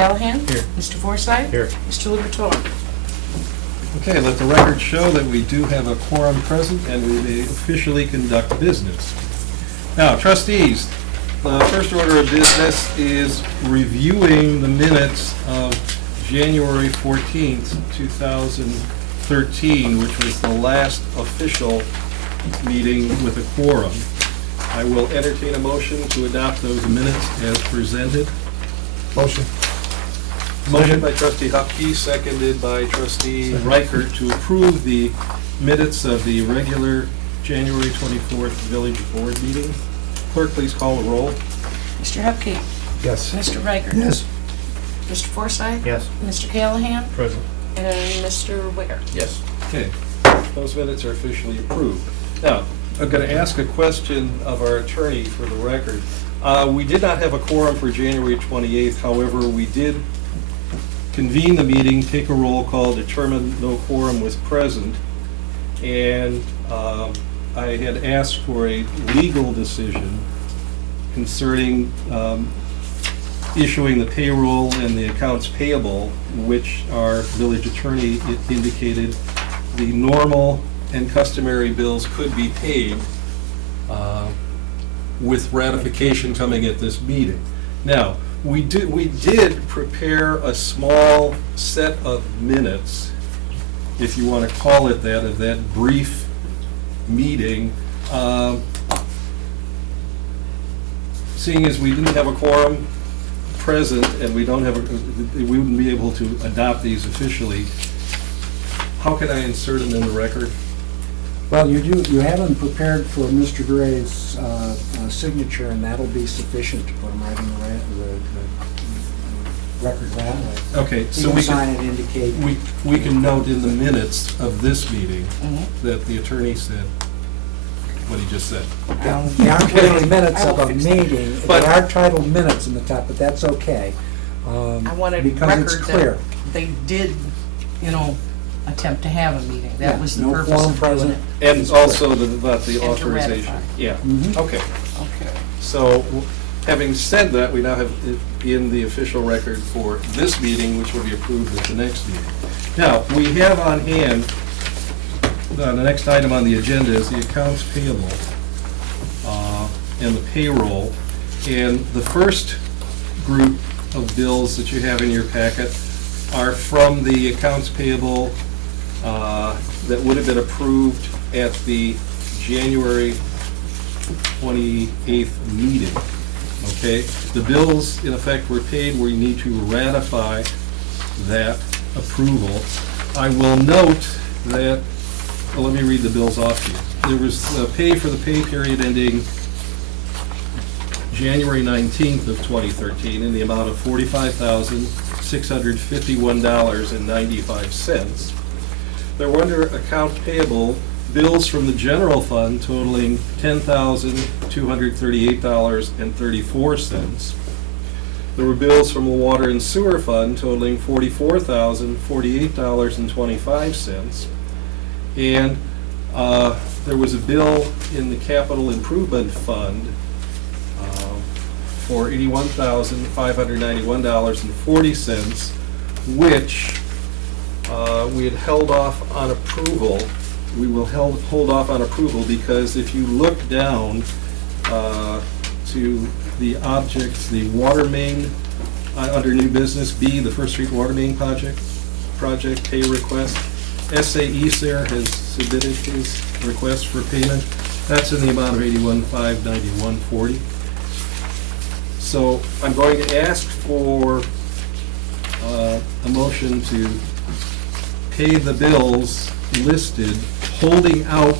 Callahan? Here. Mr. Forsythe? Here. Mr. Peotone? Okay, let the record show that we do have a quorum present and we may officially conduct business. Now, trustees, the first order of business is reviewing the minutes of January 14th, 2013, which was the last official meeting with a quorum. I will entertain a motion to adopt those minutes as presented. Motion. Motion by trustee Hupkey, seconded by trustee Reichert to approve the minutes of the regular January 24th village board meeting. Clerk, please call the roll. Mr. Hupkey? Yes. Mr. Reichert? Yes. Mr. Forsythe? Yes. Mr. Callahan? Present. And Mr. Wicker? Yes. Okay, those minutes are officially approved. Now, I'm going to ask a question of our attorney for the record. We did not have a quorum for January 28th, however, we did convene the meeting, take a roll call, determine no quorum was present, and I had asked for a legal decision concerning issuing the payroll and the accounts payable, which our village attorney indicated the normal and customary bills could be paid with ratification coming at this meeting. Now, we did prepare a small set of minutes, if you want to call it that, of that brief meeting. Seeing as we didn't have a quorum present and we wouldn't be able to adopt these officially, how can I insert them in the record? Well, you have them prepared for Mr. Gray's signature, and that'll be sufficient to put them right in the record that way. Okay, You so can we sign can, and indicate. we can note in the minutes of this meeting that the attorney said what he just said. They aren't really minutes I of will a fix that. meeting, they But- are titled minutes in the top, but that's okay. I wanted Because it's record clear. that they did, attempt to have a meeting. Yeah, That was the no purpose quorum of doing present. it. And It's clear. also about the And to authorization. ratify. Yeah, Mhm. okay. Okay. So, having said that, we now have it in the official record for this meeting, which will be approved at the next meeting. Now, we have on hand, the next item on the agenda is the accounts payable and the payroll. And the first group of bills that you have in your packet are from the accounts payable that would have been approved at the January 28th meeting, okay? The bills, in effect, were paid. We need to ratify that approval. I will note that, well, let me read the bills off to you. There was pay for the pay period ending January 19th of 2013 in the amount of $45,651.95. There were under account payable bills from the general fund totaling $10,238.34. There were bills from the water and sewer fund totaling $44,048.25. And there was a bill in the capital improvement fund for $81,591.40, which we had held off on approval. We will hold off on approval because if you look down to the objects, the water main, under new business B, the First Street Water Main project pay request, S.A. Easter has submitted his request for payment. That's in the amount of $81,591.40. So I'm going to ask for a motion to pay the bills listed, holding out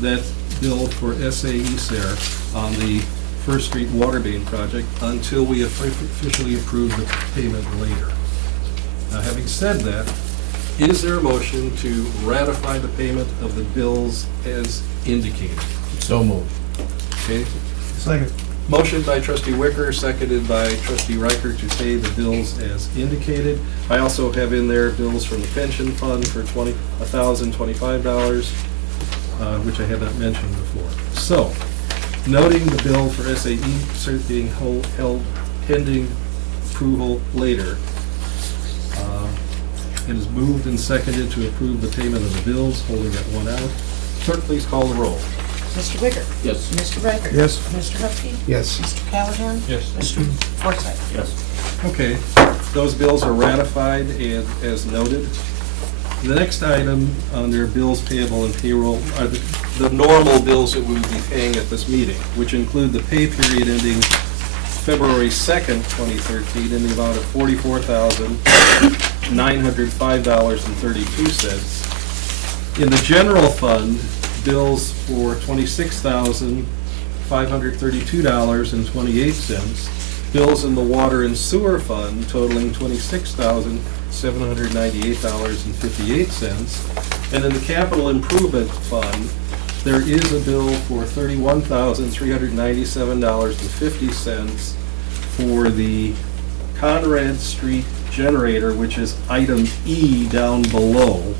that bill for S.A. Easter on the First Street Water Main project until we officially approve the payment later. Now, having said that, is there a motion to ratify the payment of the bills as indicated? So moved. Okay? Second. Motion by trustee Wicker, seconded by trustee Reichert to pay the bills as indicated. I also have in there bills from the pension fund for $1,025, which I had not mentioned before. So, noting the bill for SAE being held pending approval later. It is moved and seconded to approve the payment of the bills, holding it one out. Clerk, please call the roll. Mr. Wicker? Yes. Mr. Riker? Yes. Mr. Hupkey? Yes. Mr. Callahan? Yes. Mr. Forsythe? Yes. Okay, those bills are ratified and as noted. The next item under bills payable and payroll are the normal bills that we would be paying at this meeting, which include the pay period ending February 2nd, 2013, in the amount of $44,905.32. In the general fund, bills for $26,532.28. Bills in the water and sewer fund totaling $26,798.58. And in the capital improvement fund, there is a bill for $31,397.50 for the Conrad Street generator, which is item E down below.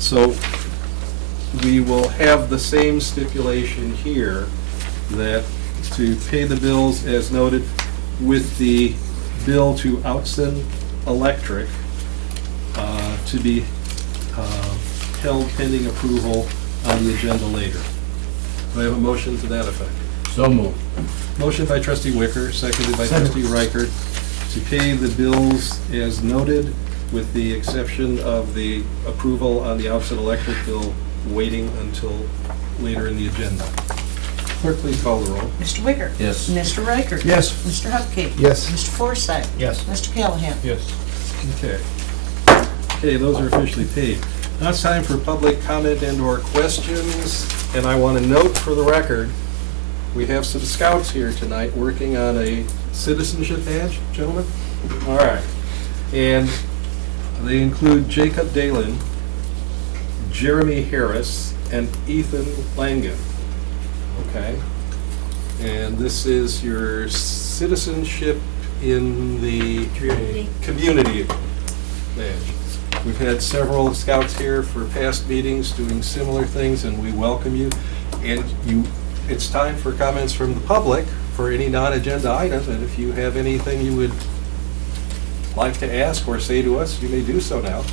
So we will have the same stipulation here, that to pay the bills as noted, with the bill to Outson Electric to be held pending approval on the agenda later. Do I have a motion to that effect? So moved. Motion by trustee Wicker, seconded by Second. trustee Reichert, to pay the bills as noted, with the exception of the approval on the Outson Electric bill waiting until later in the agenda. Clerk, please call the roll. Mr. Wicker? Yes. Mr. Riker? Yes. Mr. Hupkey? Yes. Mr. Forsythe? Yes. Mr. Callahan? Yes. Okay. Okay, those are officially paid. Now it's time for public comment and/or questions, and I want to note for the record, we have some scouts here tonight working on a citizenship badge, gentlemen. All right. And they include Jacob Dalen, Jeremy Harris, and Ethan Langen. Okay? And this is your citizenship in the community badge. We've had several scouts here for past meetings doing similar things, and we welcome you. And it's time for comments from the public for any non-agenda item, and if you have anything you would like to ask or say to us, you may do so now.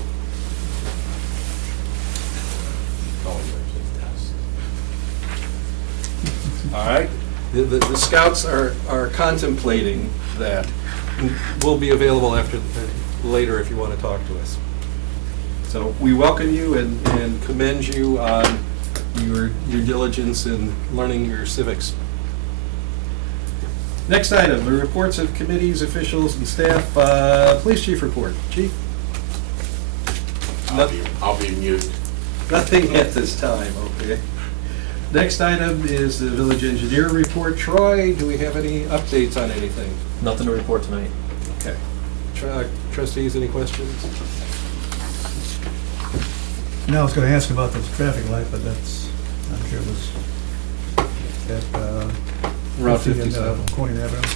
All right? The scouts are contemplating that. We'll be available later if you want to talk to us. So we welcome you and commend you on your diligence in learning your civics. Next item, the reports of committees, officials, and staff. Police chief report. Chief? I'll be mute. Nothing at this time, okay. Next item is the village engineer report. Troy, do we have any updates on anything? Nothing to report tonight. Okay. Trustees, any questions? No, I was gonna ask about the traffic light, but that's, I'm sure it was at, Route 50 and, 57. Corning Avenue.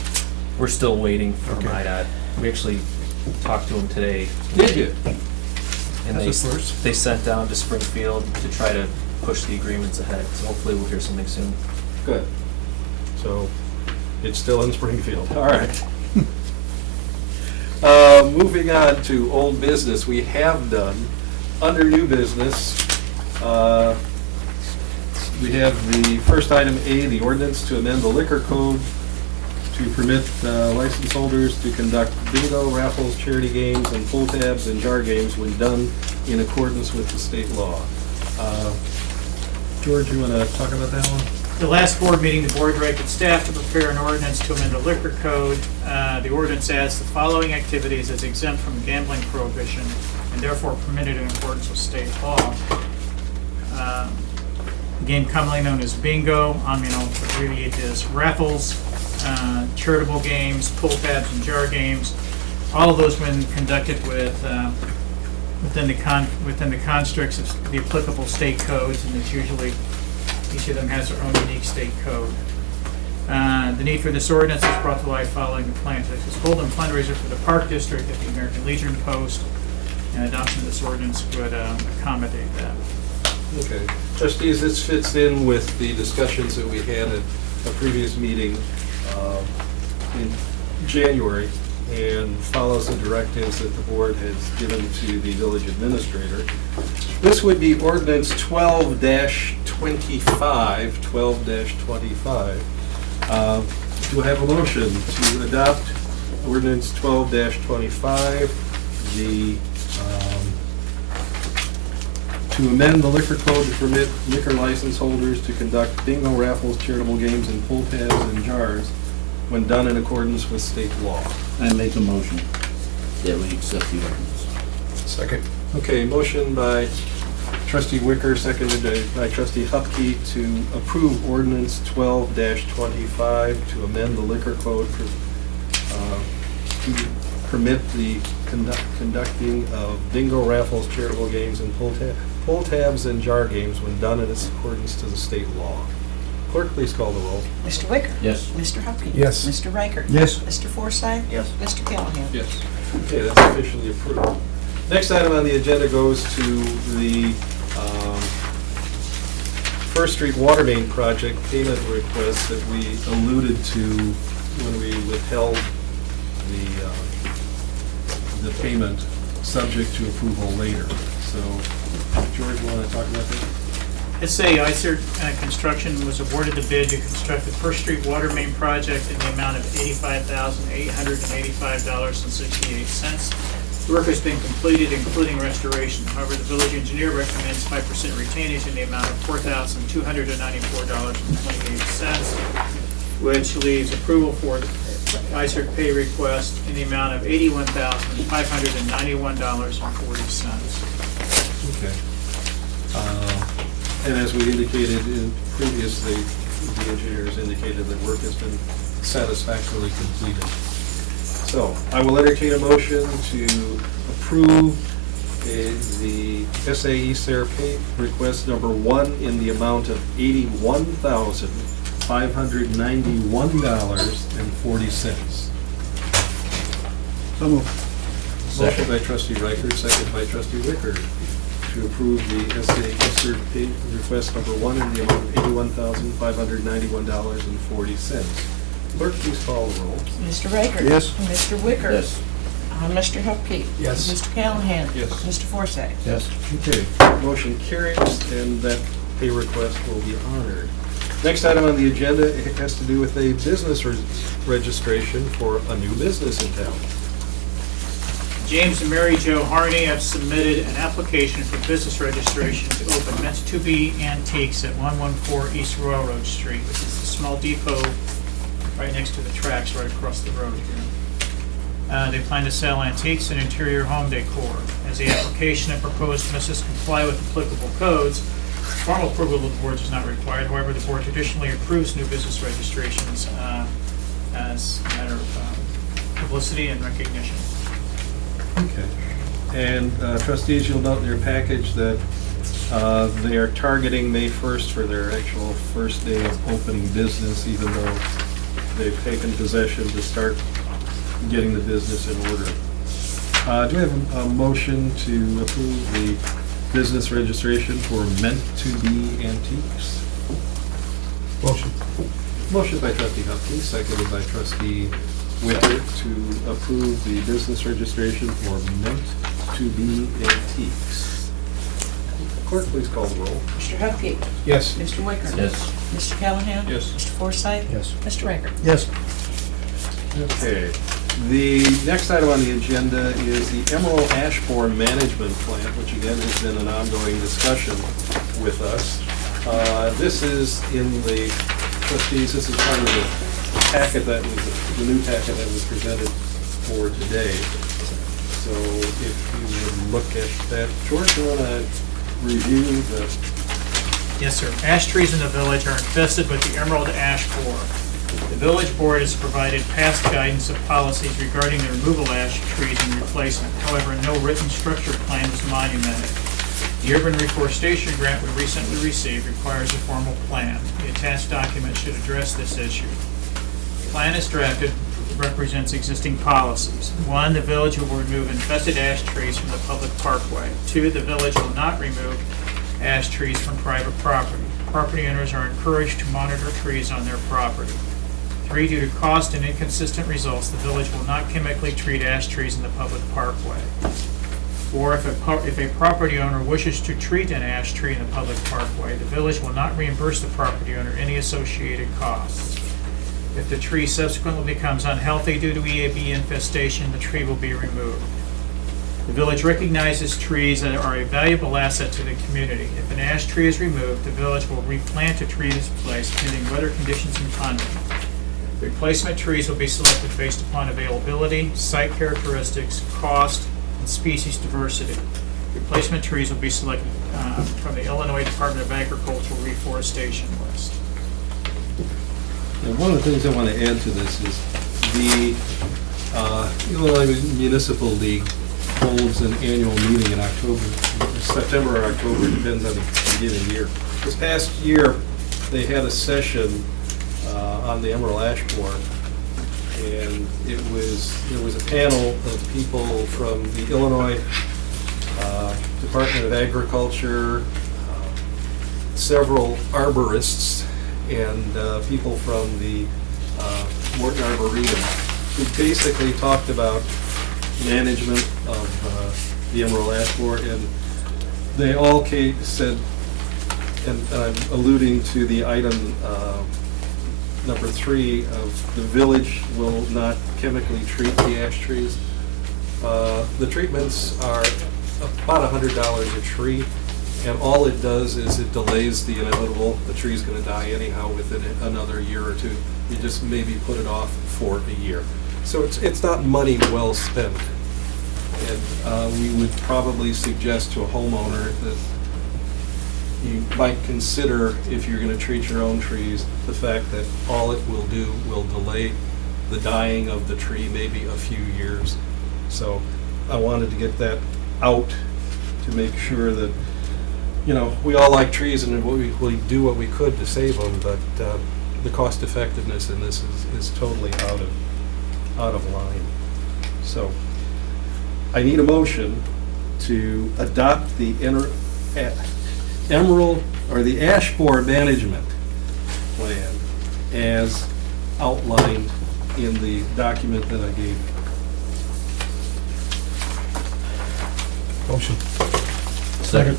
We're still waiting for Okay. MIDOT. We actually talked to them today. Did you? And That's a first. they sent down to Springfield to try to push the agreements ahead. So hopefully we'll hear something soon. Good. So it's still in Springfield. All right. Moving on to old business, we have done. Under new business, we have the first item A, the ordinance to amend the liquor code to permit license holders to conduct bingo, raffles, charity games, and pull tabs and jar games when done in accordance with the state law. George, you want to talk about that one? The last board meeting, the board directed staff to prepare an ordinance to amend the liquor code. The ordinance adds the following activities as exempt from gambling prohibition and therefore permitted in accordance with state law. A game commonly known as bingo, I'm going to abbreviate this, raffles, charitable games, pull tabs, and jar games. All of those when conducted with within the constructs of the applicable state codes, and it's usually each of them has their own unique state code. The need for this ordinance is brought to life following the plan to hold a fundraiser for the Park District at the American Legion Post, and adoption of this ordinance would accommodate that. Okay. Trustees, this fits in with the discussions that we had at a previous meeting in January and follows the directives that the board has given to the village administrator. This would be ordinance 12-25, 12-25. Do I have a motion to adopt ordinance 12-25, to amend the liquor code to permit liquor license holders to conduct bingo raffles, charitable games, and pull tabs and jars when done in accordance with state law? I make a motion that we accept the ordinance. Second. Okay, motion by trustee Wicker, seconded by trustee Hupkey to approve ordinance 12-25 to amend the liquor code to permit the conducting of bingo raffles, charitable games, and pull tabs and jar games when done in accordance to the state law. Clerk, please call the roll. Mr. Wicker? Yes. Mr. Hupkey? Yes. Mr. Riker? Yes. Mr. Forsythe? Yes. Mr. Callahan? Yes. Okay, that's officially approved. Next item on the agenda goes to the First Street Water Main Project payment request that we alluded to when we withheld the payment, subject to approval later. So, George, you want to talk about that? SA ICER Construction was awarded the bid to construct the First Street Water Main Project in the amount of $85,885.68. The work has been completed, including restoration. However, the village engineer recommends 5% retainage in the amount of $4,294.28, which leaves approval for the ICER pay request in the amount of $81,591.40. Okay. And as we indicated previously, the engineers indicated that work has been satisfactorily completed. So I will entertain a motion to approve the SAE SARE pay request number 1 in the amount of $81,591.40. So moved. Motion by trustee Riker, second by trustee Wicker, to approve the SAE SARE pay request number 1 in the amount of $81,591.40. Clerk, please call the roll. Mr. Riker? Yes. Mr. Wicker? Yes. Mr. Hupkey? Yes. Mr. Callahan? Yes. Mr. Forsythe? Yes. Okay, motion carries, and that pay request will be honored. Next item on the agenda has to do with a business registration for a new business in town. James and Mary Jo Harney have submitted an application for business registration to open Meant to Be Antiques at 114 East Railroad Street, which is the small depot right next to the tracks right across the road here. They plan to sell antiques and interior home decor. As the application and proposed premises comply with applicable codes, formal approval of the board is not required. However, the board traditionally approves new business registrations as a matter of publicity and recognition. Okay. And trustees, you'll note in your package that they are targeting May 1st for their actual first day of opening business, even though they've taken possession to start getting the business in order. Do we have a motion to approve the business registration for Meant to Be Antiques? Motion. Motion by trustee Hupkey, seconded by trustee Wicker to approve the business registration for Meant to Be Antiques. Clerk, please call the roll. Mr. Hupkey? Yes. Mr. Wicker? Yes. Mr. Callahan? Yes. Mr. Forsythe? Yes. Mr. Riker? Yes. Okay. The next item on the agenda is the Emerald Ash Borer Management Plant, which again has been an ongoing discussion with us. This is in the, trustees, this is part of the packet that was, the new packet that was presented for today. So if you would look at that, George, you want to review the... Yes, sir. Ash trees in the village are infested with the emerald ash borer. The village board has provided past guidance of policies regarding the removal of ash trees and replacement. However, no written structure plan was monumented. The urban reforestation grant we recently received requires a formal plan. The attached document should address this issue. The plan as drafted represents existing policies. 1, the village will remove infested ash trees from the public parkway. 2, the village will not remove ash trees from private property. Property owners are encouraged to monitor trees on their property. 3, due to cost and inconsistent results, the village will not chemically treat ash trees in the public parkway. 4, if a property owner wishes to treat an ash tree in the public parkway, the village will not reimburse the property owner any associated costs. If the tree subsequently becomes unhealthy due to EAB infestation, the tree will be removed. The village recognizes trees that are a valuable asset to the community. If an ash tree is removed, the village will replant a tree in its place pending weather conditions and funding. Replacement trees will be selected based upon availability, site characteristics, cost, and species diversity. Replacement trees will be selected from the Illinois Department of Agricultural reforestation list. And one of the things I want to add to this is the Illinois Municipal League holds an annual meeting in October, September or October, depends on the given year. This past year, they had a session on the emerald ash borer, and there was a panel of people from the Illinois Department of Agriculture, several arborists, and people from the Morton Arboretum, who basically talked about management of the emerald ash borer, and they all said, and I'm alluding to the item number 3 of the village will not chemically treat the ash trees. The treatments are about $100 a tree, and all it does is it delays the inevitable. The tree's going to die anyhow within another year or two. You just maybe put it off for a year. So it's not money well spent. And we would probably suggest to a homeowner that you might consider, if you're going to treat your own trees, the fact that all it will do will delay the dying of the tree maybe a few years. So I wanted to get that out to make sure that, you know, we all like trees and we do what we could to save them, but the cost effectiveness in this is totally out of line. So I need a motion to adopt the emerald or the ash borer management plan as outlined in the document that I gave. Motion. Second.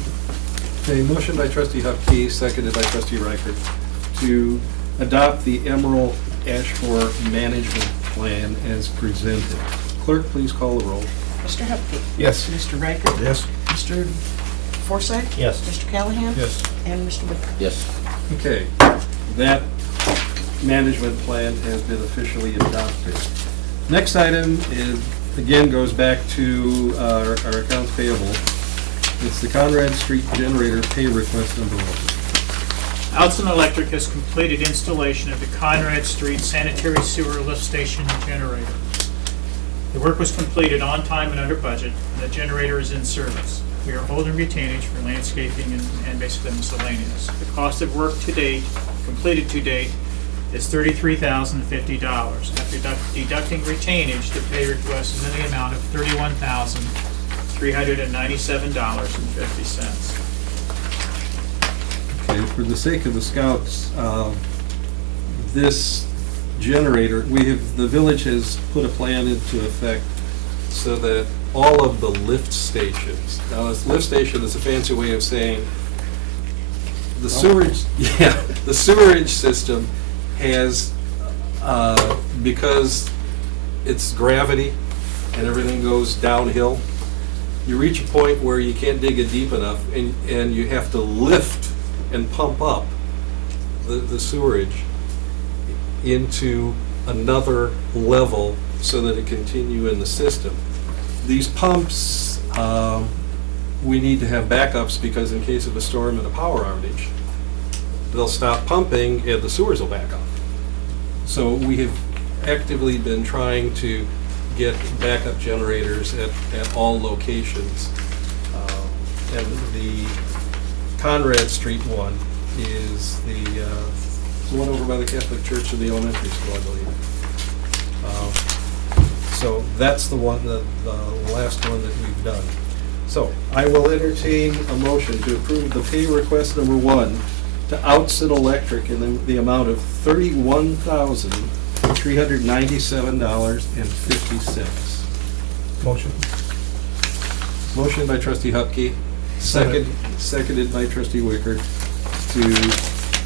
Okay, motion by trustee Hupkey, seconded by trustee Reichert, to adopt the emerald ash borer management plan as presented. Clerk, please call the roll. Mr. Hupkey. Yes. Mr. Riker. Yes. Mr. Forsythe. Yes. Mr. Callahan. Yes. And Mr. Wicker. Yes. Okay, that management plan has been officially adopted. Next item is, again, goes back to our accounts payable. It's the Conrad Street generator pay request number 1. Outson Electric has completed installation of the Conrad Street sanitary sewer lift station generator. The work was completed on time and under budget, and the generator is in service. We are holding retainage for landscaping and basically miscellaneous. The cost of work to date, completed to date, is $33,050. After deducting retainage, the pay request is in the amount of $31,397.50. Okay, for the sake of the scouts, this generator, the village has put a plan into effect so that all of the lift stations, now this lift station is a fancy way of saying the sewerage, the sewerage system has, because it's gravity and everything goes downhill, you reach a point where you can't dig it deep enough and you have to lift and pump up the sewerage into another level so that it continue in the system. These pumps, we need to have backups because in case of a storm and a power outage, they'll stop pumping and the sewers will back up. So we have actively been trying to get backup generators at all locations. And the Conrad Street one is the one over by the Catholic Church and the elementary school, I believe. So that's the one, the last one that we've done. So I will entertain a motion to approve the pay request number 1 to Outson Electric in the amount of $31,550 $31,397.50. Motion. Motion by trustee Hupkey, seconded by trustee Wicker, to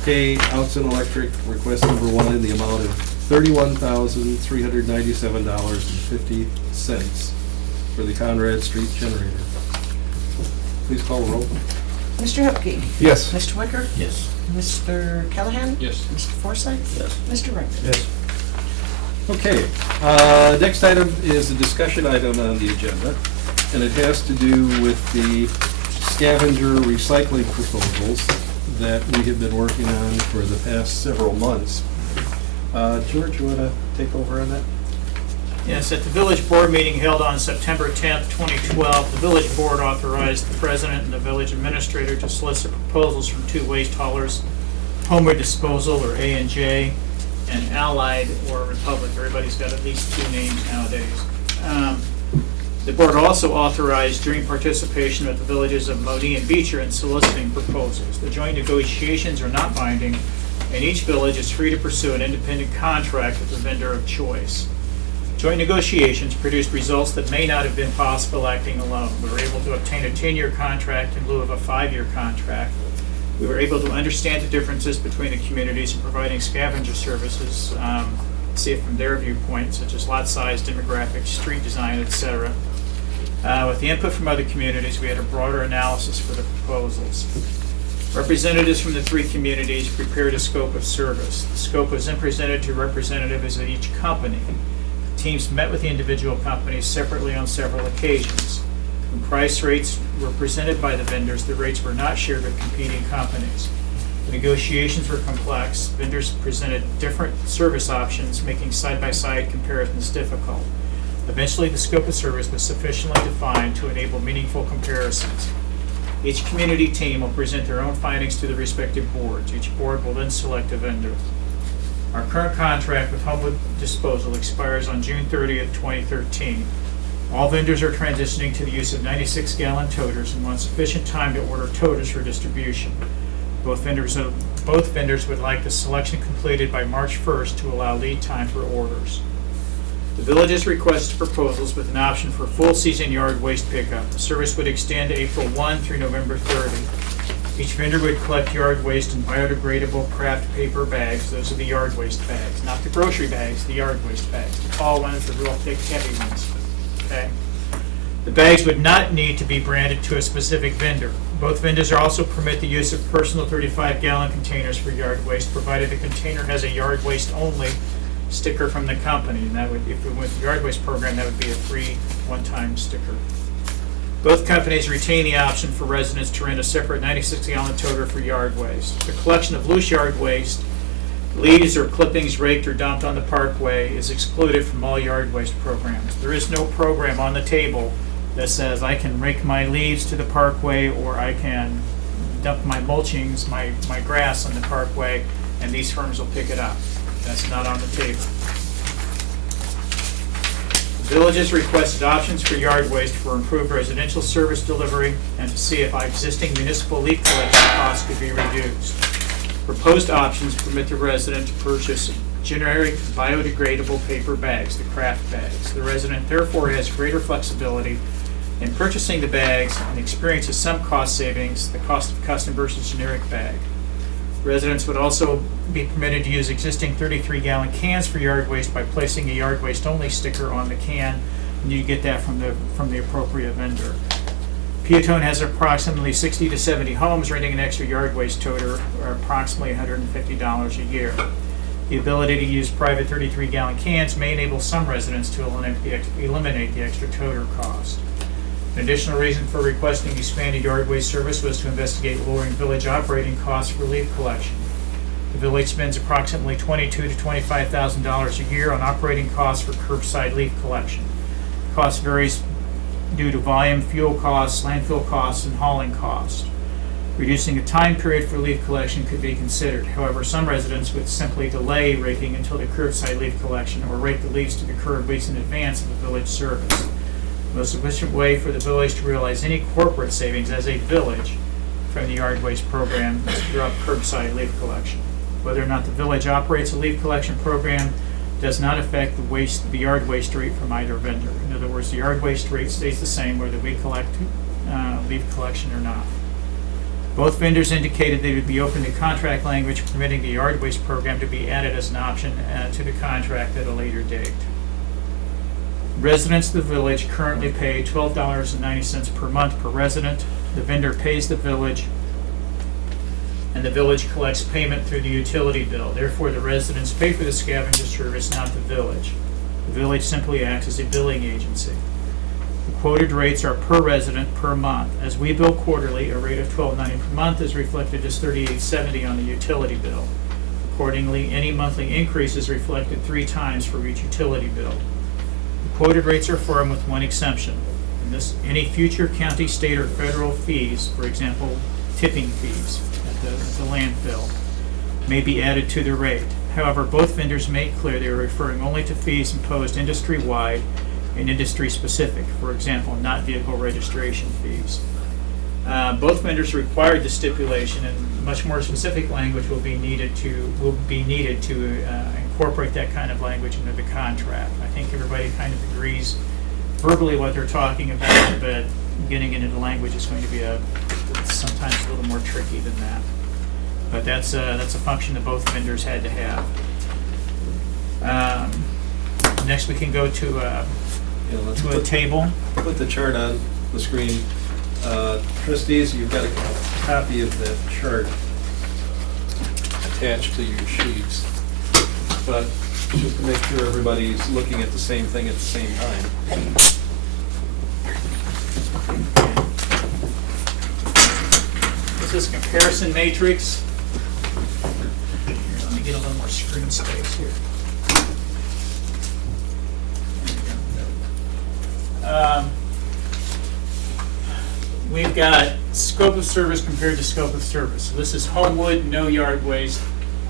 pay Outson Electric request number 1 in the amount of $31,397.50 for the Conrad Street generator. Please call the roll. Mr. Hupkey. Yes. Mr. Wicker. Yes. Mr. Callahan. Yes. Mr. Forsythe. Yes. Mr. Riker. Yes. Okay, next item is a discussion item on the agenda, and it has to do with the scavenger recycling proposals that we have been working on for the past several months. George, you want to take over on that? Yes, at the village board meeting held on September 10th, 2012, the village board authorized the president and the village administrator to solicit proposals from 2 waste haulers, Homeward Disposal, or A&J, and Allied, or Republic. Everybody's got at least 2 names nowadays. The board also authorized joint participation with the villages of Modee and Beecher in soliciting proposals. The joint negotiations are not binding, and each village is free to pursue an independent contract with the vendor of choice. Joint negotiations produced results that may not have been possible acting alone. We were able to obtain a 10-year contract in lieu of a 5-year contract. We were able to understand the differences between the communities in providing scavenger services, see it from their viewpoint, such as lot size, demographics, street design, etc. With the input from other communities, we had a broader analysis for the proposals. Representatives from the 3 communities prepared a scope of service. The scope was then presented to representatives of each company. Teams met with the individual companies separately on several occasions. When price rates were presented by the vendors, the rates were not shared with competing companies. The negotiations were complex. Vendors presented different service options, making side-by-side comparisons difficult. Eventually, the scope of service was sufficiently defined to enable meaningful comparisons. Each community team will present their own findings to the respective boards. Each board will then select a vendor. Our current contract with Homeward Disposal expires on June 30th, 2013. All vendors are transitioning to the use of 96-gallon toters and want sufficient time to order toters for distribution. Both vendors would like the selection completed by March 1st to allow lead time for orders. The villages requested proposals with an option for full season yard waste pickup. The service would extend April 1 through November 30. Each vendor would collect yard waste in biodegradable craft paper bags. Those are the yard waste bags, not the grocery bags, the yard waste bags. The tall ones, the real thick, heavy ones. Okay. The bags would not need to be branded to a specific vendor. Both vendors are also permit the use of personal 35-gallon containers for yard waste, provided the container has a yard waste only sticker from the company. And that would, if we went with the yard waste program, that would be a free one-time sticker. Both companies retain the option for residents to rent a separate 96-gallon toter for yard waste. The collection of loose yard waste, leaves or clippings raked or dumped on the parkway, is excluded from all yard waste programs. There is no program on the table that says I can rake my leaves to the parkway or I can dump my mulchings, my grass on the parkway, and these firms will pick it up. That's not on the table. Villages requested options for yard waste for improved residential service delivery and to see if existing municipal leaf collection costs could be reduced. Proposed options permit the resident to purchase generic biodegradable paper bags, the craft bags. The resident therefore has greater flexibility in purchasing the bags and experiences some cost savings, the cost of custom versus generic bag. Residents would also be permitted to use existing 33-gallon cans for yard waste by placing a yard waste only sticker on the can, and you get that from the appropriate vendor. Peotone has approximately 60 to 70 homes. Renting an extra yard waste toter are approximately $150 a year. The ability to use private 33-gallon cans may enable some residents to eliminate the extra toter cost. An additional reason for requesting expanded yard waste service was to investigate lowering village operating costs for leaf collection. The village spends approximately $22,000 to $25,000 a year on operating costs for curbside leaf collection. Cost varies due to volume, fuel costs, landfill costs, and hauling costs. Reducing the time period for leaf collection could be considered. However, some residents would simply delay raking until the curbside leaf collection or rake the leaves to the curb weeks in advance of the village service. The most efficient way for the village to realize any corporate savings as a village from the yard waste program is through curbside leaf collection. Whether or not the village operates a leaf collection program does not affect the yard waste rate from either vendor. In other words, the yard waste rate stays the same whether we leave collection or not. Both vendors indicated they would be open to contract language permitting the yard waste program to be added as an option to the contract at a later date. Residents of the village currently pay $12.90 per month per resident. The vendor pays the village, and the village collects payment through the utility bill. Therefore, the residents pay for the scavenger service, not the village. The village simply acts as a billing agency. The quoted rates are per resident per month. As we bill quarterly, a rate of $12.90 per month is reflected as $38.70 on the utility bill. Accordingly, any monthly increase is reflected 3 times for each utility bill. The quoted rates are firm with one exception. Any future county, state, or federal fees, for example, tipping fees at the landfill, may be added to the rate. However, both vendors made clear they are referring only to fees imposed industry-wide and industry-specific, for example, not vehicle registration fees. Both vendors required the stipulation, and much more specific language will be needed to incorporate that kind of language into the contract. I think everybody kind of agrees verbally what they're talking about, but getting into the language is going to be sometimes a little more tricky than that. But that's a function that both vendors had to have. Next, we can go to Let's a table. put the chart on the screen. Trustees, you've got a copy of that chart attached to your sheets. But just to make sure everybody's looking at the same thing at the same time. This is comparison matrix. Here, let me get a little more screen space here. There we go. We've got scope of service compared to scope of service. So this is Homewood, no yard waste,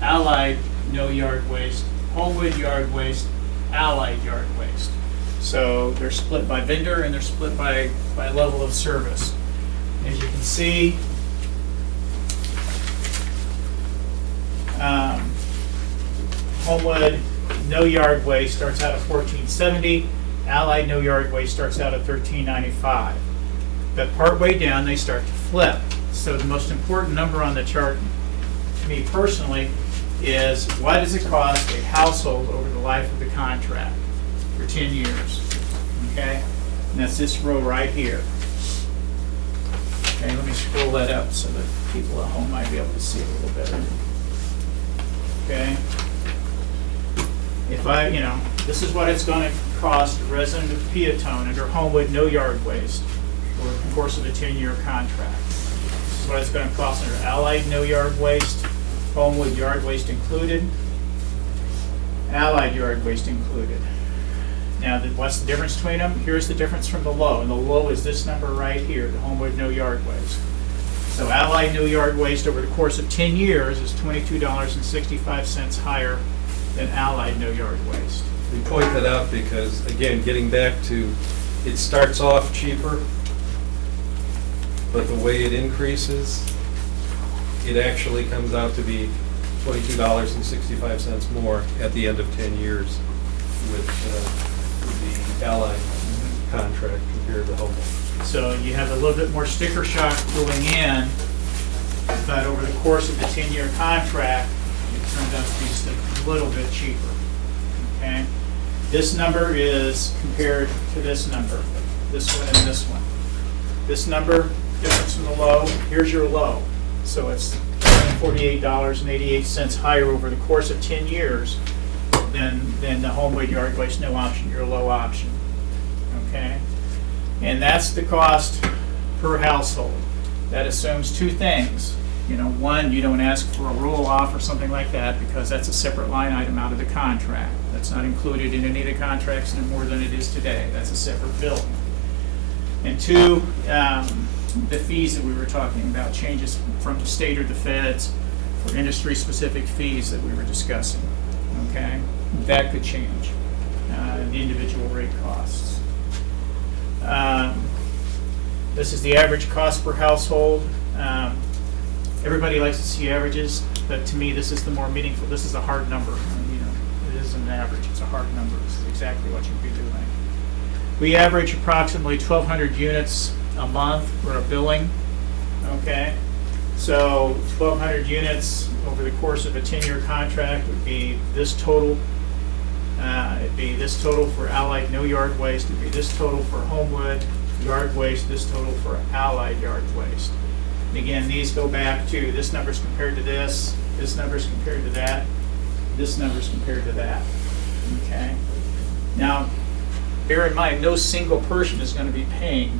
Allied, no yard waste, Homewood yard waste, Allied yard waste. So they're split by vendor and they're split by level of service. As you can see, Homewood no yard waste starts out at $14.70. Allied no yard waste starts out at $13.95. But partway down, they start to flip. So the most important number on the chart, to me personally, is what does it cost a household over the life of the contract for 10 years? Okay? And that's this row right here. Okay, let me scroll that up so that people at home might be able to see it a little better. Okay? If this is what it's going to cost a resident of Peotone under Homewood no yard waste over the course of a 10-year contract. This is what it's going to cost under Allied no yard waste, Homewood yard waste included, Allied yard waste included. Now, what's the difference between them? Here's the difference from the low, and the low is this number right here, the Homewood no yard waste. So Allied no yard waste over the course of 10 years is $22.65 higher than Allied no yard waste. We point that out because, again, getting back to, it starts off cheaper, but the way it increases, it actually comes out to be $22.65 more at the end of 10 years with the Allied contract compared to Homewood. So you have a little bit more sticker shock going in, but over the course of the 10-year contract, it turns out to be just a little bit cheaper. Okay? This number is compared to this number, this one and this one. This number, difference from the low, here's your low. So it's $48.88 higher over the course of 10 years than the Homewood yard waste no option, your low option. Okay? And that's the cost per household. That assumes 2 things. One, you don't ask for a roll-off or something like that because that's a separate line item out of the contract. That's not included in any of the contracts no more than it is today. That's a separate bill. And 2, the fees that we were talking about, changes from the state or the feds for industry-specific fees that we were discussing. Okay? That could change the individual rate costs. This is the average cost per household. Everybody likes to see averages, but to me, this is the more meaningful. This is a hard number. It is isn't an average, it's a hard number, it's exactly what you'd be doing. We average approximately 1,200 units a month for a billing, okay? So 1,200 units over the course of a 10-year contract would be this total. It'd be this total for Allied no yard waste, it'd be this total for Homewood yard waste, this total for Allied yard waste. And again, these go back to this number's compared to this number's compared to that, this number's compared to that, okay? Now, bear in mind, no single person is going to be paying,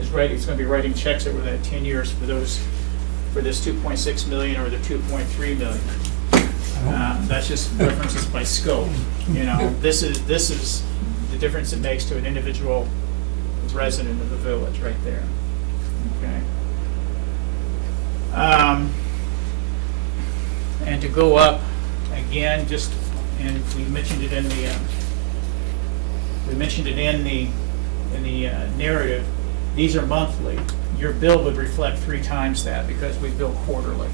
is going to be writing checks over that 10 years for this 2.6 million or the 2.3 million. That's just references by scope. You know, this is the difference it makes to an individual resident of the village right there. Okay. And to go up again, and we mentioned it in the narrative. These are monthly. Your bill would reflect 3 times that because we bill quarterly.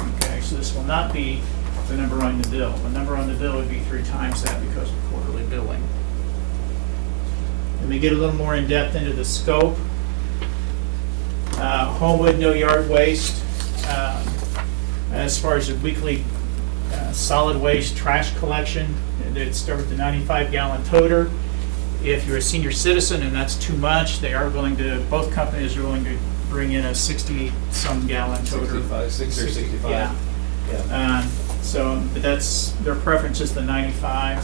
Okay, so this will not be the number on the bill. The number on the bill would be 3 times that because of quarterly billing. Let me get a little more in depth into the scope. Homewood no yard waste. As far as the weekly solid waste trash collection, they'd start with the 95-gallon toter. If you're a senior citizen and that's too much, both companies are willing to bring in a 60-some gallon toter. 60 or 65. Yeah. Yeah. But that's, their preference is the 95.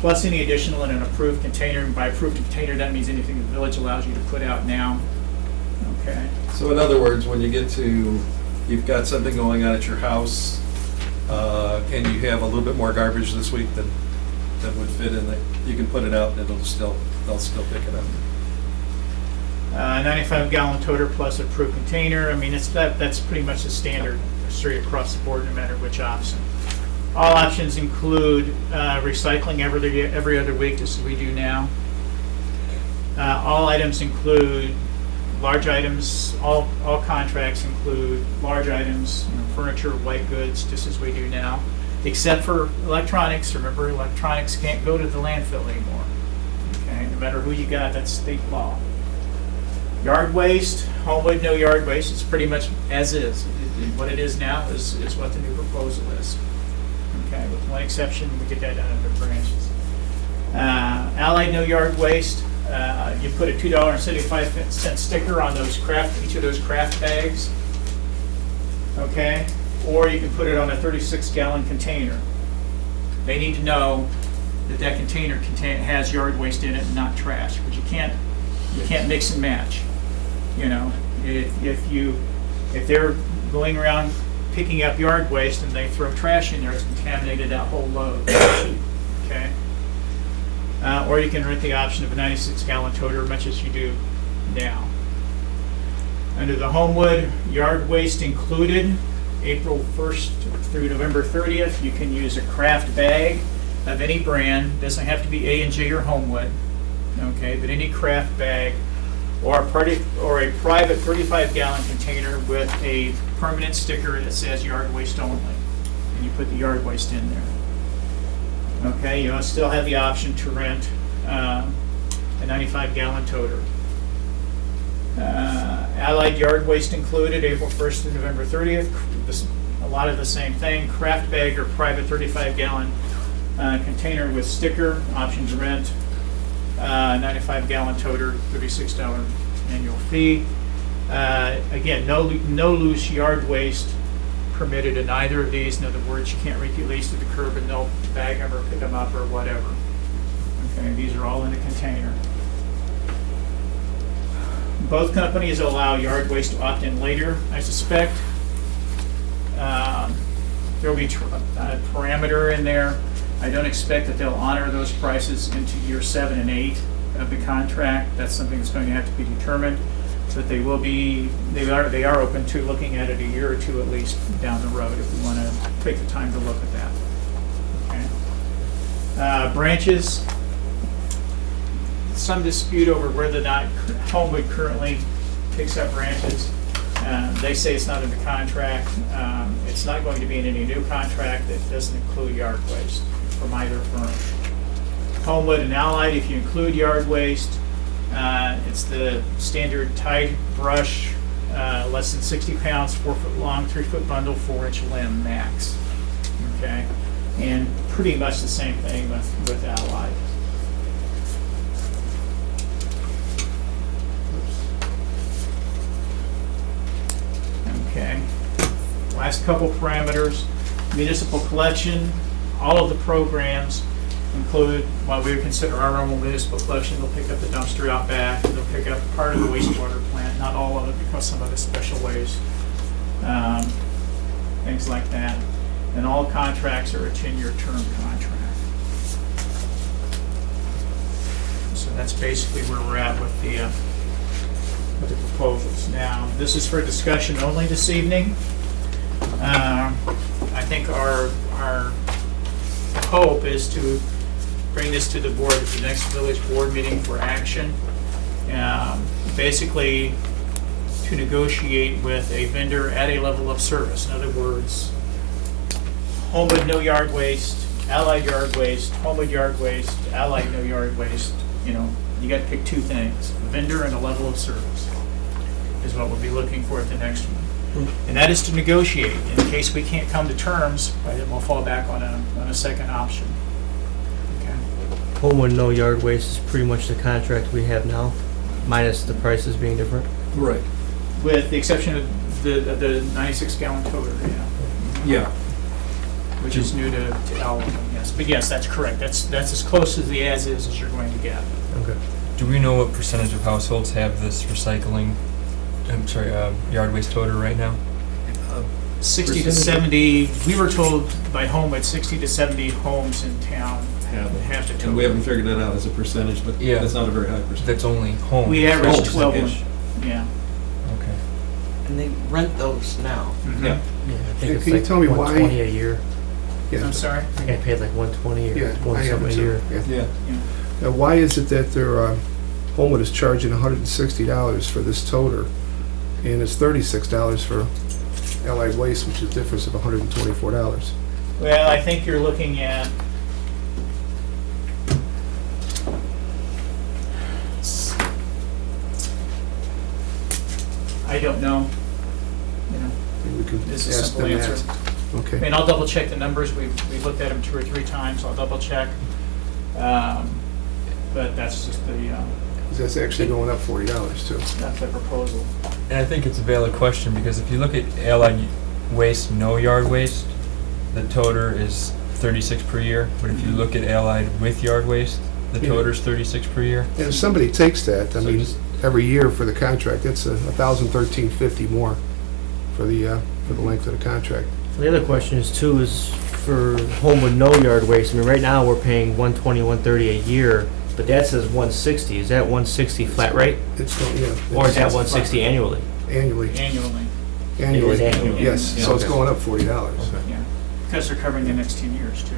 Plus any additional in an approved container. And by approved container, that means anything the village allows you to put out now. Okay. So in other words, when you get to, you've got something going on at your house, and you have a little bit more garbage this week that would fit in, you can put it out and they'll still pick it up. 95-gallon toter plus approved container. I mean, that's pretty much the standard straight across the board, no matter which option. All options include recycling every other week, just as we do now. All items include large items. All contracts include large items, furniture, white goods, just as we do now, except for electronics. Remember, electronics can't go to the landfill anymore. Okay, no matter who you got, that's state law. Yard waste, Homewood no yard waste. It's pretty much as is. What it is now is what the new proposal is. Okay, with one exception, we get that done under branches. Allied no yard waste. You put a $2.75 sticker on each of those craft bags. Okay, or you can put it on a 36-gallon container. They need to know that container has yard waste in it and not trash, because you can't mix and match. You know, if they're going around picking up yard waste and they throw trash in there, it's contaminated that whole load. Okay. Or you can rent the option of a 96-gallon toter, much as you do now. Under the Homewood, yard waste included, April 1st through November 30th, you can use a craft bag of any brand. Doesn't have to be A&J or Homewood, okay, but any craft bag or a private 35-gallon container with a permanent sticker that says yard waste only, and you put the yard waste in there. Okay, you still have the option to rent a 95-gallon toter. Allied yard waste included, April 1st to November 30th. A lot of the same thing. Craft bag or private 35-gallon container with sticker, option to rent. 95-gallon toter, $36 annual fee. Again, no loose yard waste permitted in either of these. In other words, you can't rake your leaves to the curb and they'll bag them or pick them up or whatever. Okay, these are all in a container. Both companies allow yard waste to opt in later, I suspect. There will be a parameter in there. I don't expect that they'll honor those prices into year 7 and 8 of the contract. That's something that's going to have to be determined. But they are open to looking at it a year or two at least down the road if we want to take the time to look at that. Okay. Branches. Some dispute over whether or not Homewood currently picks up branches. They say it's not in the contract. It's not going to be in any new contract that doesn't include yard waste from either firm. Homewood and Allied, if you include yard waste, it's the standard Tide brush, less than 60 pounds, 4 foot long, 3 foot bundle, 4-inch limb max. Okay, and pretty much the same thing with Allied. Okay, last couple parameters. Municipal collection, all of the programs include what we would consider our normal municipal collection. They'll pick up the dumpster out back, they'll pick up part of the wastewater plant, not all of it because some of it's special waste, things like that. And all contracts are a 10-year term contract. So that's basically where we're at with the proposals. Now, this is for discussion only this evening. I think our hope is to bring this to the board at the next village board meeting for action. Basically, to negotiate with a vendor at a level of service. In other words, Homewood no yard waste, Allied yard waste, Homewood yard waste, Allied no yard waste. You know, you got to pick two things: a vendor and a level of service is what we'll be looking for at the next one. And that is to negotiate. In case we can't come to terms, then we'll fall back on a second option. Okay. Homewood no yard waste is pretty much the contract we have now, minus the prices being different. Right. With the exception of the 96-gallon toter, Yeah. which is new to Allen, yes. But yes, that's correct. That's as close as the as-is as you're going to get. Okay. Do we know what percentage of households have this yard waste toter right now? 60 to 70, we were told by Homewood, 60 to 70 homes in town have to toter. And we haven't figured that out as a percentage, but Yeah. that's not a very high percentage. That's only home. We average Homes, 12, ish. yeah. Okay. And they rent those now. Mhm. Yeah. Yeah, I think it's Can you like tell me why- 120 a year. I'm sorry? I think I paid like 120 or Yeah, I 1 have something a too. year. Yeah. Yeah. Yeah. Now, why is it that their Homewood is charging $160 for this toter, and it's $36 for Allied Waste, which is a difference of $124? Well, I think you're looking at I don't know. You know, Maybe we could this is a ask simple them answer. that. I Okay. mean, I'll double check the numbers. We've looked at them 2 or 3 times. I'll double check. But that's just That's actually going up $40 too. that's the proposal. And I think it's a valid question because if you look at Allied waste, no yard waste, the toter is 36 per year. But if you look at Allied with yard waste, the Yeah. toter's 36 per year. And if somebody takes that, I So mean, just- every year for the contract, it's $1,013.50 more for the length of the contract. The other question is too, is for Homewood no yard waste, I mean, right now we're paying 120, 130 a year, but that says 160. Is that 160 flat rate? It's, yeah. Or is that it's 160 annually? Annually. Annually, Annually, It is annually. yes, Yeah. so it's going up $40. yeah. Because they're covering the next 10 years too.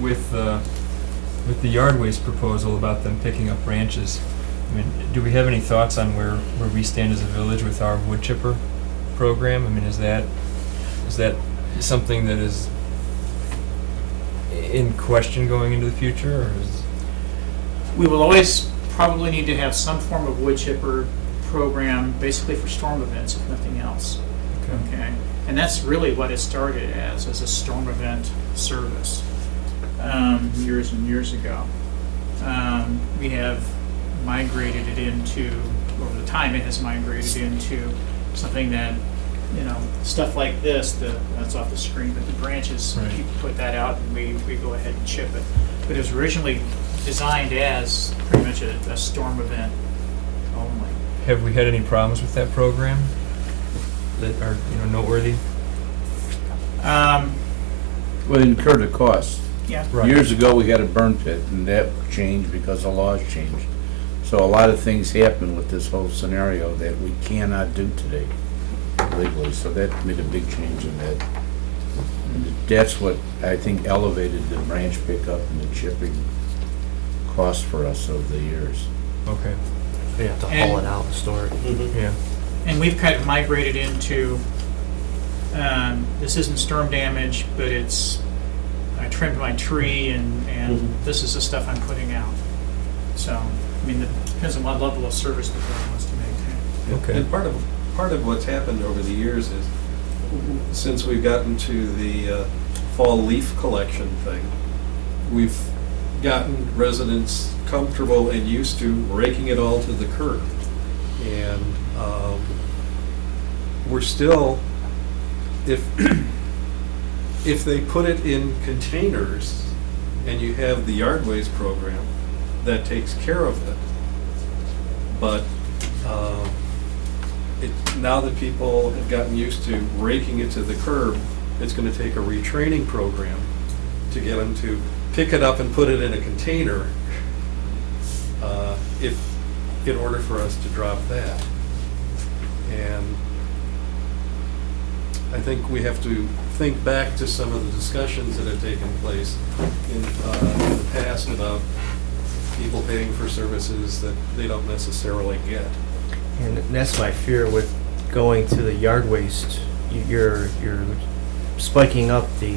With the yard waste proposal about them picking up branches, I mean, do we have any thoughts on where we stand as a village with our wood chipper program? I mean, is that something that is in question going into the future, or is? We will always probably need to have some form of wood chipper program, basically for storm events, if nothing else. Okay, and that's really what it started as a storm event service years and years ago. We have migrated it into, over the time it has migrated into something that, you know, stuff like this, that's off the screen, but the branches, Right. people put that out and we go ahead and chip it. But it was originally designed as pretty much a storm event only. Have we had any problems with that program that are, noteworthy? Um, Well, it incurred a cost. yeah. Right. Years ago, we had a burn pit, and that changed because the laws changed. So a lot of things happened with this whole scenario that we cannot do today legally, so that made a big change in that. And that's what I think elevated the branch pickup and the chipping cost for us over the years. Okay. You have to haul it out and store it. Yeah. And we've kind of migrated into, this isn't storm damage, but it's, I trimmed my tree and this is the stuff I'm putting out. So, I mean, it depends on what level of service the board wants to maintain. Okay. And part of what's happened over the years is, since we've gotten to the fall leaf collection thing, we've gotten residents comfortable and used to raking it all to the curb. And we're still, if they put it in containers and you have the yard waste program, that takes care of it. But now that people have gotten used to raking it to the curb, it's going to take a retraining program to get them to pick it up and put it in a container in order for us to drop that. And I think we have to think back to some of the discussions that have taken place in the past about people paying for services that they don't necessarily get. And that's my fear with going to the yard waste. You're spiking up the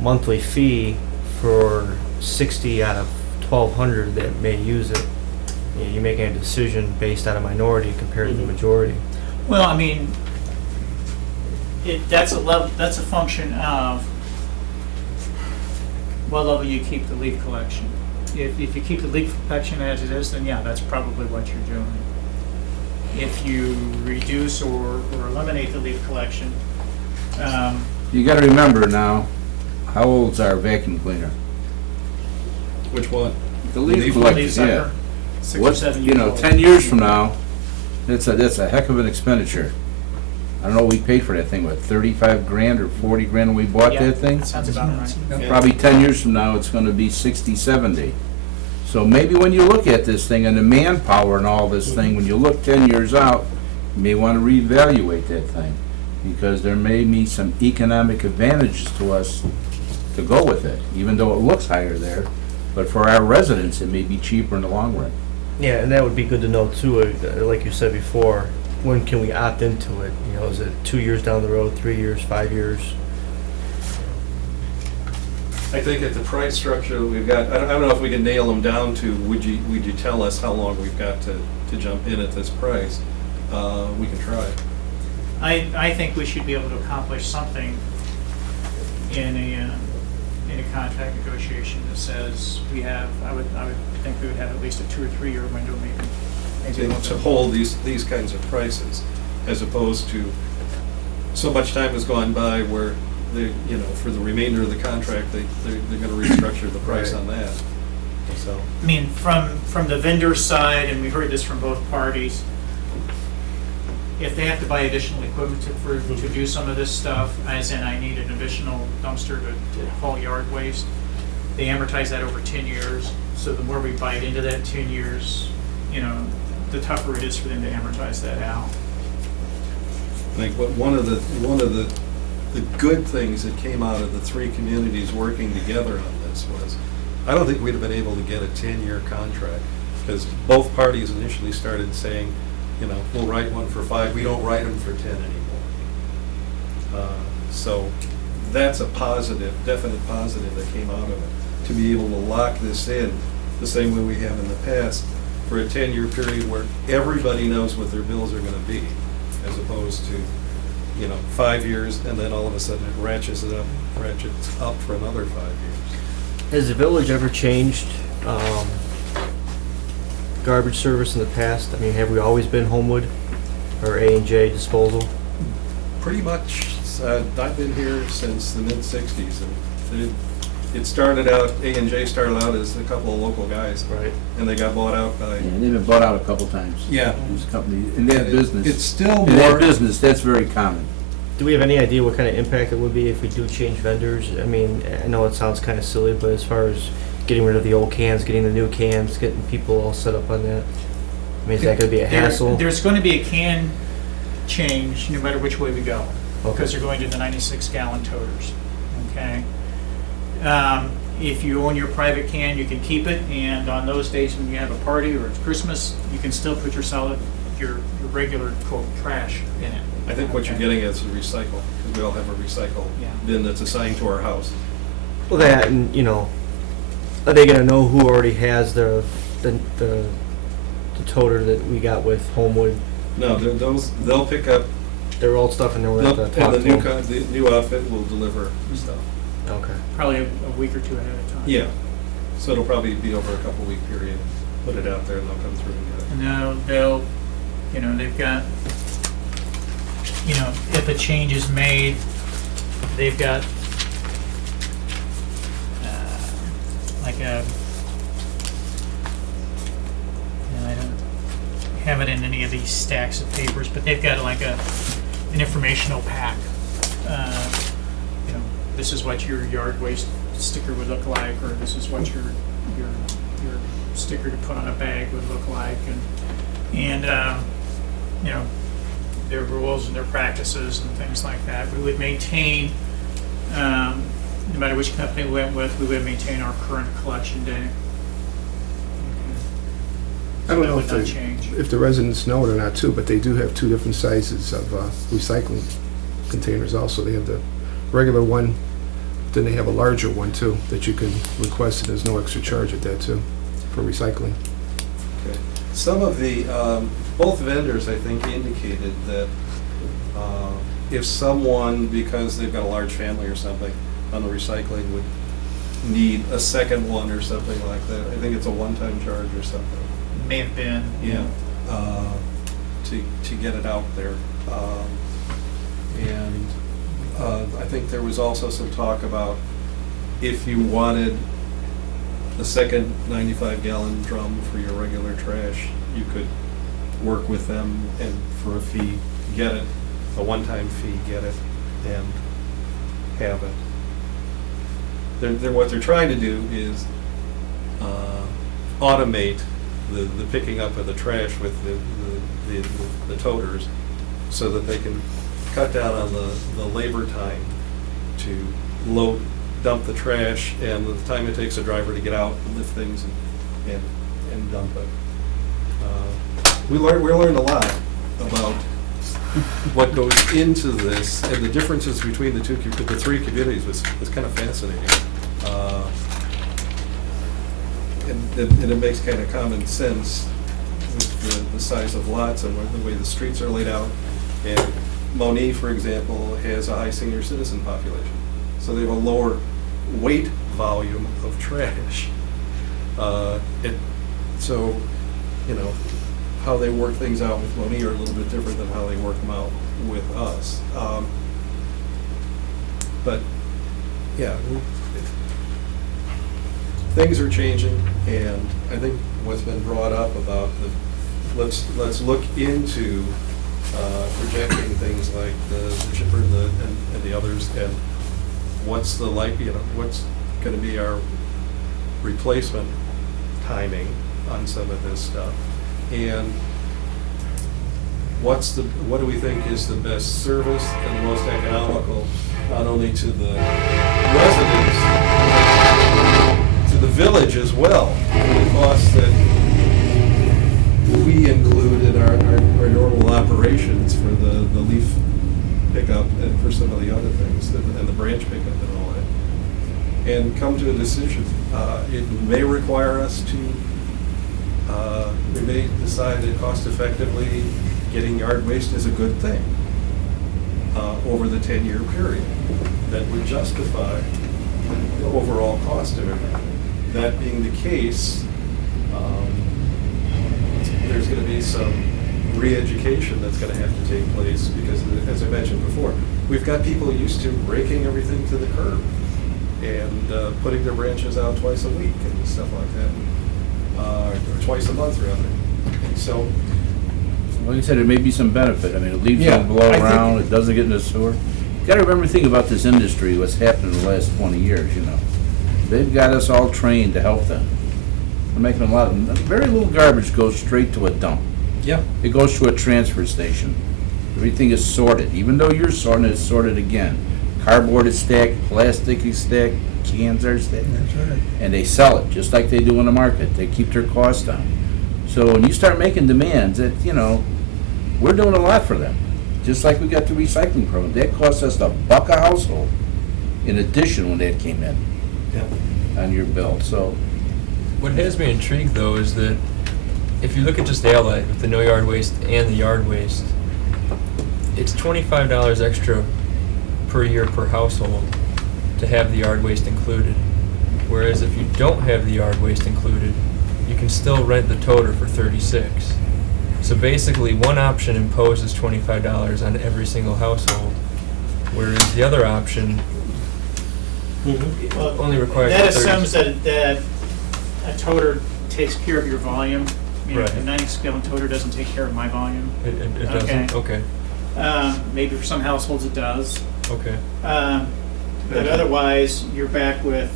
monthly fee for 60 out of 1,200 that may use it. You're making a decision based on a minority compared to the majority. Well, I mean, that's a function of what level you keep the leaf collection. If you keep the leaf collection as it is, then yeah, that's probably what you're doing. If you reduce or eliminate the leaf collection, You gotta remember now, how old's our vacuum cleaner? Which one? The leaf collector, leaf sucker, yeah. 6 or What, 7 you years know, old. 10 years from now, that's a heck of an expenditure. I don't know, we paid for that thing, what, 35 grand or 40 grand when we bought Yeah, that thing? that sounds about right. Yeah. Probably 10 years from now, it's gonna be 60, 70. So maybe when you look at this thing and the manpower and all this thing, when you look 10 years out, you may wanna reevaluate that thing. Because there may be some economic advantages to us to go with it, even though it looks higher there. But for our residents, it may be cheaper in the long run. Yeah, and that would be good to know too, like you said before, when can we opt into it? You know, is it 2 years down the road, 3 years, 5 years? I think at the price structure that we've got, I don't know if we can nail them down to, would you tell us how long we've got to jump in at this price? We can try. I think we should be able to accomplish something in a contract negotiation that says we have, I would think we would have at least a 2 or 3 year window, maybe a To little bit. hold these kinds of prices, as opposed to so much time has gone by where they, you know, for the remainder of the contract, they're gonna restructure the price on that, so. I mean, from the vendor side, and we heard this from both parties, if they have to buy additional equipment to do some of this stuff, as in I need an additional dumpster to haul yard waste, they amortize that over 10 years. So the more we bite into that 10 years, you know, the tougher it is for them to amortize that out. I think one of the good things that came out of the three communities working together on this was, I don't think we'd have been able to get a 10-year contract, because both parties initially started saying, you know, we'll write one for 5, we don't write them for 10 anymore. So that's a positive, definite positive that came out of it, to be able to lock this in the same way we have in the past for a 10-year period where everybody knows what their bills are gonna be, as opposed to, you know, 5 years and then all of a sudden it ratchets up for another 5 years. Has the village ever changed garbage service in the past? I mean, have we always been Homewood or A&J disposal? Pretty much, I've been here since the mid-60s, and it started out, A&J started out as a couple of local guys. Right. And they got bought out by, Yeah, they've been bought out a couple times. Yeah. These companies, in that business. It's still In that more, business, that's very common. Do we have any idea what kind of impact it would be if we do change vendors? I mean, I know it sounds kind of silly, but as far as getting rid of the old cans, getting the new cans, getting people all set up on that, I mean, is that going to be a hassle? There's going to be a can change no matter which way we go, because you're going to the 96-gallon toters, okay? If you own your private can, you can keep it, and on those days when you have a party or it's Christmas, you can still put your regular quote trash in it. I think what you're getting at is a recycle, because we all have a recycle Yeah. bin that's assigned to our house. Well, that, and, are they gonna know who already has the toter that we got with Homewood, No, they'll pick up, their old stuff, and then we'll have to talk to and them? the new outfit will deliver the stuff. Okay. Probably a week or two ahead of time. Yeah, so it'll probably be over a couple week period, put it out there and they'll come through and get it. And now they've got, if a change is made, they've got like I don't have it in any of these stacks of papers, but they've got like an informational pack. This is what your yard waste sticker would look like, or this is what your sticker to put on a bag would look like, and their rules and their practices and things like that. We would maintain, no matter which company we went with, we would maintain our current collection day. I don't That know would not change. if the residents know it or not too, but they do have two different sizes of recycling containers also. They have the regular one, then they have a larger one too, that you can request, and there's no extra charge at that too, for recycling. Okay. Some of the, both vendors, I think, indicated that if someone, because they've got a large family or something, on the recycling would need a second one or something like that. I think it's a one-time charge or something. May have been. Yeah. To get it out there. And I think there was also some talk about if you wanted a second 95-gallon drum for your regular trash, you could work with them and for a fee, get it, a one-time fee, get it, and have it. What they're trying to do is automate the picking up of the trash with the toters, so that they can cut down on the labor time to dump the trash, and the time it takes a driver to get out and lift things and dump it. We learned a lot about what goes into this, and the differences between the three communities was kind of fascinating. And it makes kind of common sense with the size of lots and the way the streets are laid out. And Moni, for example, has a high senior citizen population, so they have a lower weight volume of trash. So, how they work things out with Moni are a little bit different than how they work them out with us. But, yeah, things are changing, and I think what's been brought up about let's look into projecting things like the chipper and the others, and what's what's going to be our replacement timing on some of this stuff, and what do we think is the best service and the most economical, not only to the residents, to the village as well, the costs that we include in our normal operations for the leaf pickup and for some of the other things, and the branch pickup and all that, and come to a decision. It may require us to, we may decide that cost effectively getting yard waste is a good thing over the 10-year period that would justify the overall cost of everything. That being the case, there's going to be some re-education that's going to have to take place, because, as I mentioned before, we've got people used to raking everything to the curb and putting their branches out twice a week and stuff like that, or twice a month rather. And so, Like I said, there may be some benefit. I mean, the leaves Yeah, don't blow I think- around, it doesn't get in the sewer. You gotta remember, think about this industry, what's happened in the last 20 years, They've got us all trained to help them. They're making very little garbage goes straight to a dump. yeah, It goes to a transfer station. Everything is sorted. Even though you're sorting it, it's sorted again. Cardboard is stacked, plastic is stacked, cans are staying. That's right. And they sell it, just like they do in the market. They keep their costs down. So when you start making demands, that, you know, we're doing a lot for them. Just like we got the recycling program. That cost us $1 a household in addition when that came in on your bill, so. What has me intrigued though is that if you look at just Allied with the no yard waste and the yard waste, it's $25 extra per year per household to have the yard waste included. Whereas if you don't have the yard waste included, you can still rent the toter for $36. So basically, one option imposes $25 on every single household, whereas the other option only requires That 30. assumes that a toter takes care of your volume. You know, Right. a 90-gallon toter doesn't take care of my volume. It doesn't? Okay, Maybe for some households it does. okay. But otherwise, you're back with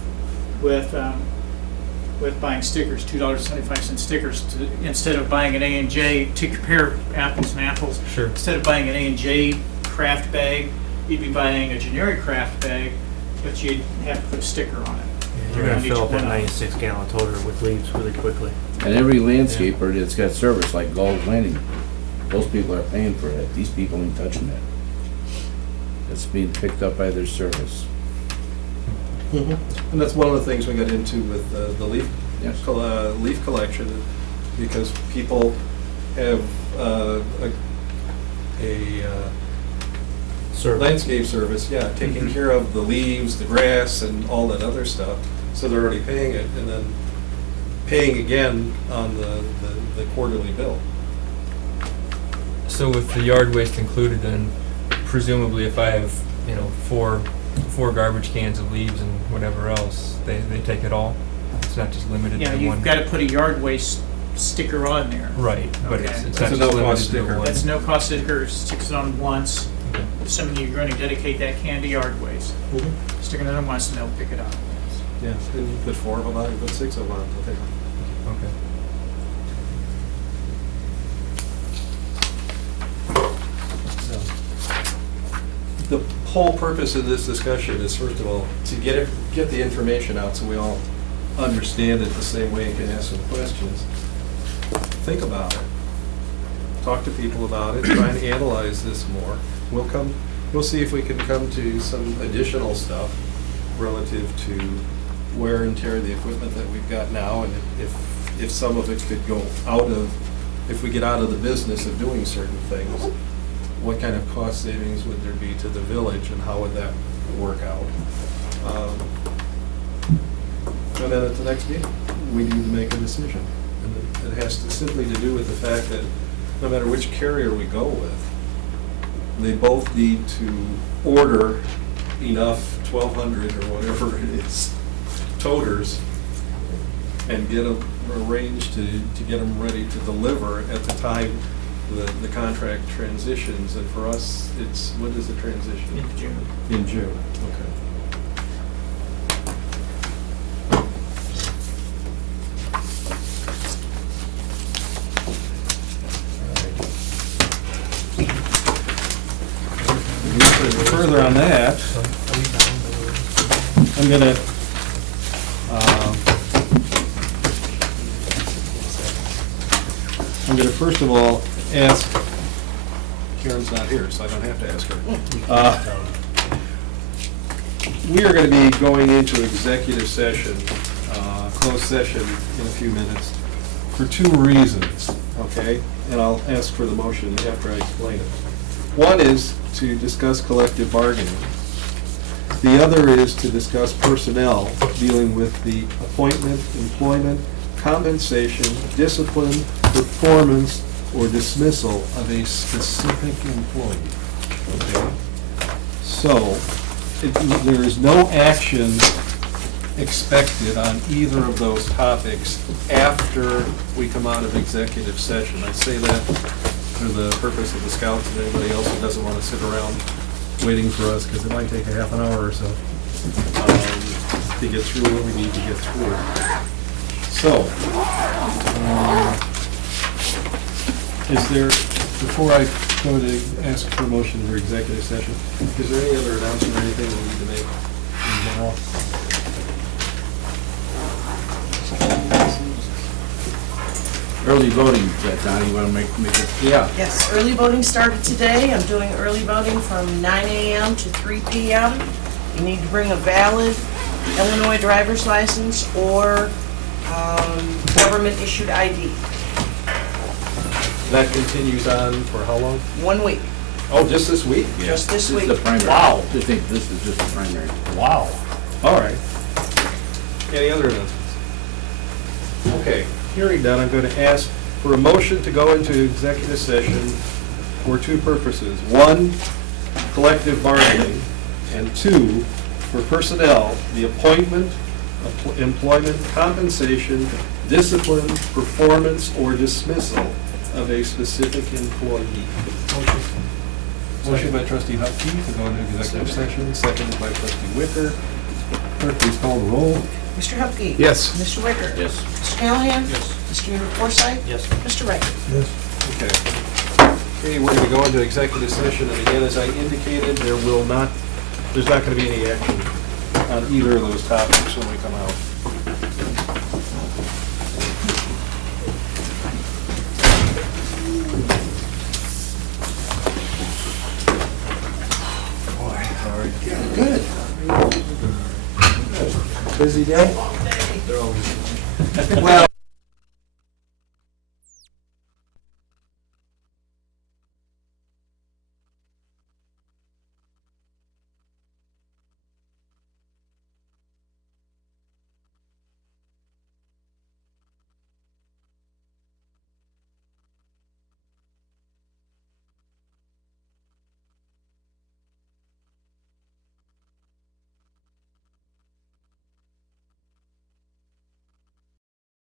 buying stickers, $2.75 stickers, instead of buying an A&J, to compare apples and apples. Sure. Instead of buying an A&J craft bag, you'd be buying a generic craft bag, but you'd have to put a sticker on it. You're gonna Around each fill up that one. 96-gallon toter with leaves really quickly. And every landscaper that's got service like Gold Landing, those people are paying for it. These people ain't touching that. It's being picked up by their service. And that's one of the things we got into with the leaf, Yes. leaf collection, because people have a landscape service, taking care of the leaves, the grass, and all that other stuff. So they're already paying it, and then paying again on the quarterly bill. So with the yard waste included, then presumably if I have, you know, four garbage cans of leaves and whatever else, they take it all? It's not just limited Yeah, to one? you've got to put a yard waste sticker on there. Right, but Okay. it's That's not a just no-cost limited to the sticker. one? That's no cost sticker, sticks it on once. Okay. Assuming you're going to dedicate that can to yard waste. Stick it on once and they'll pick it up. Yeah, and you put 4 of them on, you put 6 of them on, I think. Okay. The whole purpose of this discussion is, first of all, to get the information out so we all understand it the same way and can ask some questions. Think about it. Talk to people about it, try and analyze this more. We'll see if we can come to some additional stuff relative to wear and tear of the equipment that we've got now, and if some of it could go if we get out of the business of doing certain things, what kind of cost savings would there be to the village, and how would that work out? And then at the next meeting, we need to make a decision. And it has simply to do with the fact that no matter which carrier we go with, they both need to order enough 1,200 or whatever it is, toters, and get them arranged to get them ready to deliver at the time the contract transitions. And for us, it's, when does the transition? In June. In June, okay. Further on that, I'm gonna, first of all ask, Karen's not here, so I don't have to ask her. We are gonna be going into executive session, closed session in a few minutes, for 2 reasons, okay? And I'll ask for the motion after I explain it. One is to discuss collective bargaining. The other is to discuss personnel, dealing with the appointment, employment, compensation, discipline, performance, or dismissal of a specific employee. Okay? So, there is no action expected on either of those topics after we come out of executive session. I say that for the purpose of the scouts and anybody else who doesn't want to sit around waiting for us, because it might take a half an hour or so to get through what we need to get through. So, is there, before I go to ask for a motion for executive session, is there any other announcement or anything we need to make in general? Early voting, Donnie, you wanna make it? Yeah. Yes, early voting started today. I'm doing early voting from 9 a.m. to 3 p.m. You need to bring a valid Illinois driver's license or government-issued ID. That continues on for how long? 1 week. Oh, just this week? Just this This is week. the primary. Wow. I think this is just the primary. Wow. All right. Any other announcements? Okay, hearing none, I'm going to ask for a motion to go into executive session for two purposes. One, collective bargaining, and two, for personnel, the appointment, employment, compensation, discipline, performance, or dismissal of a specific employee. Motion by trustee Hupkey to go into executive session, seconded by trustee Wicker. Clerk, please call the roll. Mr. Hupkey. Yes. Mr. Wicker. Yes. Mr. Callahan. Yes. Mr. Forsythe. Yes. Mr. Wright. Okay. Okay, we're going to go into executive session, and again, as I indicated, there's not going to be any action on either of those topics when we come out. Good. Busy day? Well,